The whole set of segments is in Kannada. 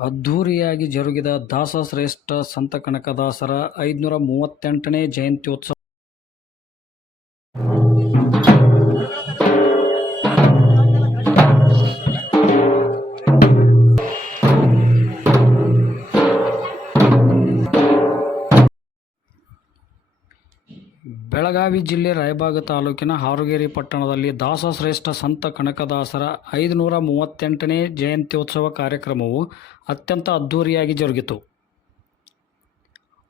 ಅದ್ಧೂರಿಯಾಗಿ ಜರುಗಿದ ದಾಸಶ್ರೇಷ್ಠ ಸಂತ ಕನಕದಾಸರ ಐದುನೂರ ಮೂವತ್ತೆಂಟನೇ ಜಯಂತ್ಯೋತ್ಸವ. ಬೆಳಗಾವಿ ಜಿಲ್ಲೆ ರಾಯಬಾಗ ತಾಲೂಕಿನ ಹಾರುಗೇರಿ ಪಟ್ಟಣದಲ್ಲಿ ದಾಸಶ್ರೇಷ್ಠ ಸಂತ ಕನಕದಾಸರ ಐದುನೂರ ಮೂವತ್ತೆಂಟನೇ ಜಯಂತ್ಯೋತ್ಸವ ಕಾರ್ಯಕ್ರಮವು ಅತ್ಯಂತ ಅದ್ಧೂರಿಯಾಗಿ ಜರುಗಿತು.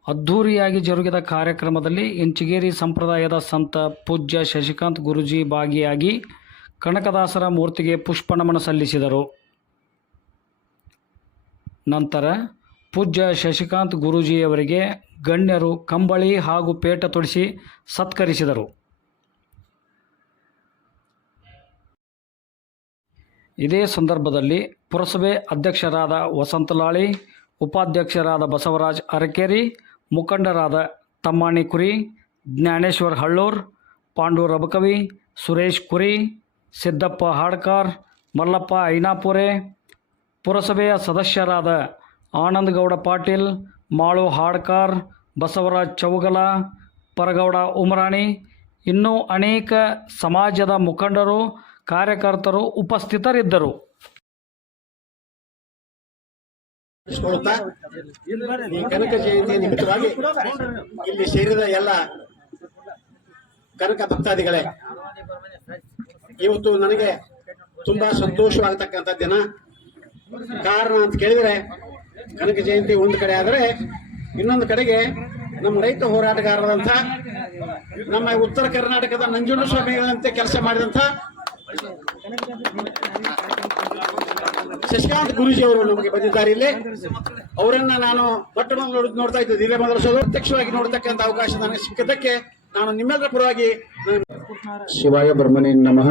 ಅದ್ಧೂರಿಯಾಗಿ ಜರುಗಿದ ಕಾರ್ಯಕ್ರಮದಲ್ಲಿ ಇಂಚಿಗೇರಿ ಸಂಪ್ರದಾಯದ ಸಂತ ಪೂಜ್ಯ ಶಶಿಕಾಂತ್ ಗುರುಜಿ ಭಾಗಿಯಾಗಿ ಕನಕದಾಸರ ಮೂರ್ತಿಗೆ ಪುಷ್ಪನಮನ ಸಲ್ಲಿಸಿದರು. ನಂತರ ಪೂಜ್ಯ ಶಶಿಕಾಂತ್ ಗುರೂಜಿಯವರಿಗೆ ಗಣ್ಯರು ಕಂಬಳಿ ಹಾಗೂ ಪೇಟ ತೊಡಿಸಿ ಸತ್ಕರಿಸಿದರು. ಇದೇ ಸಂದರ್ಭದಲ್ಲಿ ಪುರಸಭೆ ಅಧ್ಯಕ್ಷರಾದ ವಸಂತಲಾಳಿ, ಉಪಾಧ್ಯಕ್ಷರಾದ ಬಸವರಾಜ್ ಅರಕೇರಿ, ಮುಖಂಡರಾದ ತಮ್ಮಾಣಿ ಕುರಿ, ಜ್ಞಾನೇಶ್ವರ್ ಹಳ್ಳೂರ್ ಪಾಂಡು ರಬಕವಿ ಸುರೇಶ್ ಕುರಿ, ಸಿದ್ದಪ್ಪ ಹಾಡ್ಕಾರ್, ಮಲ್ಲಪ್ಪ ಐನಾಪುರೆ, ಪುರಸಭೆಯ ಸದಸ್ಯರಾದ ಆನಂದಗೌಡ ಪಾಟೀಲ್, ಮಾಳು ಹಾಡ್ಕಾರ್, ಬಸವರಾಜ್ ಚೌಗಲ, ಪರಗೌಡ ಉಮರಾಣಿ, ಇನ್ನೂ ಅನೇಕ ಸಮಾಜದ ಮುಖಂಡರು, ಕಾರ್ಯಕರ್ತರು ಉಪಸ್ಥಿತರಿದ್ದರು. ಕನಕ ಜಯಂತಿ ನಿಮಿತ್ತವಾಗಿ ಇಲ್ಲಿ ಸೇರಿದ ಎಲ್ಲ ಕನಕ ಭಕ್ತಾದಿಗಳೇ, ಇವತ್ತು ನನಗೆ ತುಂಬಾ ಸಂತೋಷವಾಗತಕ್ಕಂಥ ದಿನ. ಕಾರಣ ಅಂತ ಕೇಳಿದ್ರೆ ಕನಕ ಜಯಂತಿ ಒಂದು ಕಡೆ ಆದರೆ ಇನ್ನೊಂದು ಕಡೆಗೆ ನಮ್ಮ ರೈತ ಹೋರಾಟಗಾರರಂತ ನಮ್ಮ ಉತ್ತರ ಕರ್ನಾಟಕದ ನಂಜುಂಡ ಸ್ವಾಮಿಗಳಂತೆ ಕೆಲಸ ಮಾಡಿದಂಥ ಶಶಿಕಾಂತ್ ಗುರೂಜಿ ಅವರು ನಮಗೆ ಬಂದಿದ್ದಾರೆ ಇಲ್ಲಿ. ಅವರನ್ನ ನಾನು ಮೊದಲು ನೋಡ್ತಾ ಇದ್ದೆ. ಇಲ್ಲೇ ಮದರಸೋದು ಪ್ರತ್ಯಕ್ಷವಾಗಿ ನೋಡ್ತಕ್ಕಂಥ ಅವಕಾಶ ನನಗೆ ಸಿಕ್ಕಿದ್ದಕ್ಕೆ ನಾನು ನಿಮ್ಮೆಲ್ಲರ ಪರವಾಗಿ ಶಿವಾಯ ಬ್ರಹ್ಮನೇ ನಮಃ.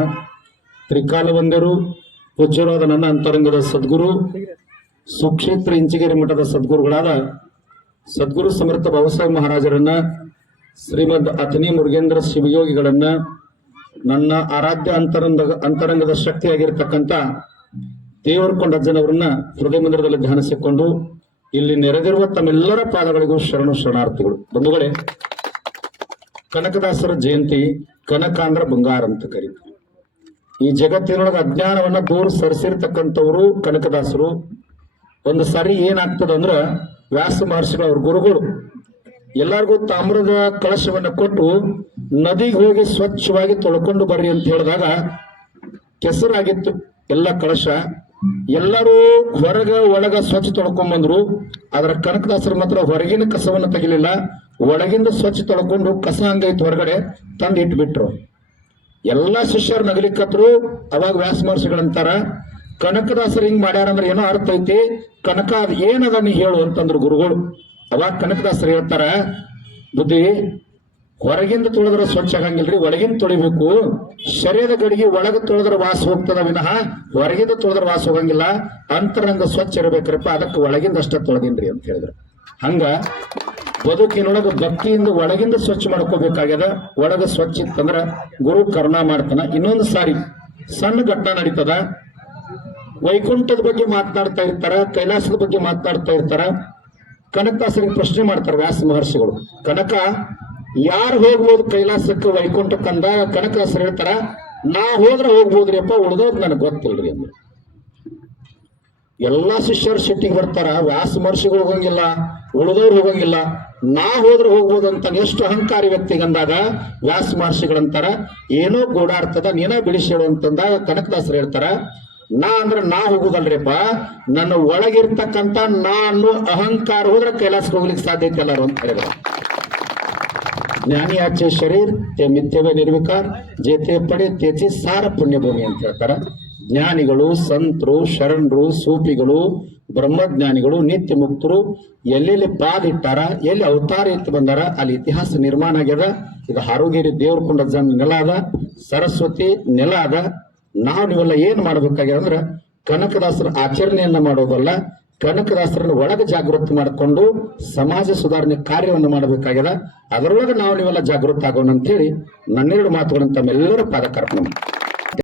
ತ್ರಿಕಾಲವಂದರು ಪೂಜ್ಯರಾದ ನನ್ನ ಅಂತರಂಗದ ಸದ್ಗುರು ಸುಕ್ಷೇತ್ರ ಇಂಚಿಗೆರೆ ಮಠದ ಸದ್ಗುರುಗಳಾದ ಸದ್ಗುರು ಸಮರ್ಥ ಬಾಬಾಸಾಹೇಬ್ ಮಹಾರಾಜರನ್ನ, ಶ್ರೀಮದ್ ಅತನಿ ಮುರುಗೇಂದ್ರ ಶಿವಯೋಗಿಗಳನ್ನ, ನನ್ನ ಆರಾಧ್ಯ ಅಂತರಂಗ, ಅಂತರಂಗದ ಶಕ್ತಿಯಾಗಿರ್ತಕ್ಕಂಥ ದೇವರಕೊಂಡ ಜನವರನ್ನ ಹೃದಯ ಮಂದಿರದಲ್ಲಿ ಧ್ಯಾನಿಸಿಕೊಂಡು ಇಲ್ಲಿ ನೆರೆದಿರುವ ತಮ್ಮೆಲ್ಲರ ಪಾದಗಳಿಗೂ ಶರಣು ಶರಣಾರ್ಥಿಗಳು. ಬಂಧುಗಳೇ, ಕನಕದಾಸರ ಜಯಂತಿ ಕನಕಾಂಧ್ರ ಬಂಗಾರ ಅಂತ ಕರೀತಾರೆ. ಈ ಜಗತ್ತಿನೊಳಗೆ ಅಜ್ಞಾನವನ್ನ ದೂರ ಸರಿಸಿರ್ತಕ್ಕಂಥವರು ಕನಕದಾಸರು. ಒಂದು ಸರಿ ಏನಾಗ್ತದ ಅಂದ್ರ ವ್ಯಾಸ ಮಹರ್ಷಿಗಳು, ಅವ್ರ ಗುರುಗಳು ಎಲ್ಲರಿಗೂ ತಾಮ್ರದ ಕಳಶವನ್ನ ಕೊಟ್ಟು ನದಿಗೆ ಹೋಗಿ ಸ್ವಚ್ಛವಾಗಿ ತೊಳ್ಕೊಂಡು ಬರ್ರಿ ಅಂತ ಹೇಳಿದಾಗ ಕೆಸರಾಗಿತ್ತು ಎಲ್ಲ ಕಳಶ. ಎಲ್ಲರೂ ಹೊರಗ, ಒಳಗ ಸ್ವಚ್ಛ ತೊಳ್ಕೊಂಡ್ ಬಂದ್ರು. ಅದರ ಕನಕದಾಸರು ಮಾತ್ರ ಹೊರಗಿನ ಕಸವನ್ನ ತೆಗಿಲಿಲ್ಲ. ಒಳಗಿಂದ ಸ್ವಚ್ಛ ತೊಳ್ಕೊಂಡು ಕಸ ಹಂಗೈತ್ ಹೊರಗಡೆ ತಂದು ಇಟ್ಬಿಟ್ರು ಎಲ್ಲ ಶಿಷ್ಯರು ನಗಲಿಕ್ಕತ್ರು ಅವಾಗ ವ್ಯಾಸ ಮಹರ್ಷಿಗಳಂತಾರ. ಕನಕದಾಸರು ಹಿಂಗ್ ಮಾಡ್ಯಾರ ಅಂದ್ರೆ ಏನೋ ಅರ್ಥ ಐತಿ? ಕನಕ ಅದ್ ಏನದ ನೀ ಹೇಳು ಅಂತಂದ್ರು ಗುರುಗಳು. ಅವಾಗ ಕನಕದಾಸರು ಹೇಳ್ತಾರ, ಬುದ್ಧಿ, ಹೊರಗಿಂದ ತೊಳೆದ್ರೆ ಸ್ವಚ್ಛ ಆಗಂಗಿಲ್ರಿ, ಒಳಗಿಂದ ತೊಳಿಬೇಕು. ಶರೀರದ ಗಡಿಗೆ ಒಳಗ ತೊಳೆದ್ರೆ ವಾಸ ಹೋಗ್ತದ ವಿನಃ ಹೊರಗಿಂದ ತೊಳೆದ್ರೆ ವಾಸ ಹೋಗಂಗಿಲ್ಲ. ಅಂತರಂಗ ಸ್ವಚ್ಛ ಇರ್ಬೇಕ್ರಪ್ಪ, ಅದಕ್ಕೆ ಒಳಗಿಂದ ಅಷ್ಟ ತೊಳೆದಿನ್ರಿ ಅಂತ ಹೇಳಿದ್ರು. ಹಂಗ ಬದುಕಿನೊಳಗ ಭಕ್ತಿಯಿಂದ ಒಳಗಿಂದ ಸ್ವಚ್ಛ ಮಾಡ್ಕೋಬೇಕಾಗ್ಯದ. ಒಳಗ ಸ್ವಚ್ಛ ಇತ್ತಂದ್ರ ಗುರು ಕರುಣಾ ಮಾಡ್ತಾನ. ಇನ್ನೊಂದು ಸಾರಿ ಸಣ್ಣ ಘಟನಾ ನಡೀತದ. ವೈಕುಂಠದ ಬಗ್ಗೆ ಮಾತನಾಡ್ತಾ ಇರ್ತಾರ, ಕೈಲಾಸದ ಬಗ್ಗೆ ಮಾತನಾಡ್ತಾ ಇರ್ತಾರ. ಕನಕದಾಸರಿಗೆ ಪ್ರಶ್ನೆ ಮಾಡ್ತಾರೆ ವ್ಯಾಸ ಮಹರ್ಷಿಗಳು. ಕನಕ, ಯಾರು ಹೋಗ್ಬೋದು ಕೈಲಾಸಕ್ಕೆ ವೈಕುಂಠಕ್ಕಂದ ಕನಕದಾಸರು ಹೇಳ್ತಾರ, ನಾ ಹೋದ್ರೆ ಹೋಗ್ಬೋದ್ರಿ ಅಪ್ಪ, ಉಳ್ದೋದ್ ನನಗೆ ಗೊತ್ತಿಲ್ರಿ ಅಂದ್ರೆ. ಎಲ್ಲಾ ಶಿಷ್ಯರು ಸಿಟ್ಟಿಗೆ ಬರ್ತಾರ, ವ್ಯಾಸ ಮಹರ್ಷಿಗಳು ಹೋಗಂಗಿಲ್ಲ ಉಳಿದವ್ರು ಹೋಗಂಗಿಲ್ಲ. ನಾ ಹೋದ್ರೆ ಹೋಗ್ಬೋದು ಅಂತ ಎಷ್ಟು ಅಹಂಕಾರಿ ವ್ಯಕ್ತಿಗೆ ಅಂದಾಗ ವ್ಯಾಸ ಮಹರ್ಷಿಗಳಂತಾರ, ಏನೋ ಗೋಡಾಡ್ತದ ನೀನ ಬಿಡಿಸಿಡು ಅಂತಂದಾಗ ಕನಕದಾಸರು ಹೇಳ್ತಾರ ನಾ ಅಂದ್ರೆ ನಾ ಹೋಗುದಲ್ರಿಪ್ಪ, ನನ್ನ ಒಳಗಿರ್ತಕ್ಕಂತ ನಾ ಅನ್ನೋ ಅಹಂಕಾರ ಹೋದ್ರೆ ಕೈಲಾಸಕ್ಕೆ ಹೋಗ್ಲಿಕ್ಕೆ ಸಾಧ್ಯತೆ ಎಲ್ಲಾರು ಅಂತ ಹೇಳಿದ್ರು. ಜ್ಞಾನಿ ಆಚೆ ಶರೀರ್ ತೇ ಮಿಥ್ಯವೇ ನಿರ್ವಿಕಾರ, ಜೇತೆ ಪಡೆ ತೇಚಿ ಸಾರ ಪುಣ್ಯಭೂಮಿ ಅಂತ ಹೇಳ್ತಾರ. ಜ್ಞಾನಿಗಳು, ಸಂತರು, ಶರಣರು, ಸೂಪಿಗಳು, ಬ್ರಹ್ಮಜ್ಞಾನಿಗಳು, ನಿತ್ಯ ಮುಕ್ತರು, ಎಲ್ಲೆಲ್ಲಿ ಪಾದಿಟ್ಟಾರ ಎಲ್ಲಿ ಅವತಾರ ಎತ್ತಿ ಬಂದಾರ, ಅಲ್ಲಿ ಇತಿಹಾಸ ನಿರ್ಮಾಣ ಆಗ್ಯದ. ಇದು ಹಾರೋಗೇರಿ ದೇವ್ರಕೊಂಡ ಜನ ನೆಲ ಅದ, ಸರಸ್ವತಿ ನೆಲ ಅದ ನಾವು ನೀವೆಲ್ಲ ಏನ್ ಮಾಡ್ಬೇಕಾಗ್ಯದ ಅಂದ್ರೆ ಕನಕದಾಸರ ಆಚರಣೆಯನ್ನ ಮಾಡೋದಲ್ಲ, ಕನಕದಾಸರನ್ನು ಒಳಗೆ ಜಾಗೃತಿ ಮಾಡಿಕೊಂಡು ಸಮಾಜ ಸುಧಾರಣೆ ಕಾರ್ಯವನ್ನು ಮಾಡಬೇಕಾಗ್ಯದ. ಅದರೊಳಗೆ ನಾವು ನೀವೆಲ್ಲ ಜಾಗೃತ ಆಗೋಣ ಅಂತೇಳಿ ನನ್ನೆರಡು ಮಾತುಗಳನ್ನು ತಮ್ಮೆಲ್ಲರೂ ಪಾದ ಕರ್ಪಣೆ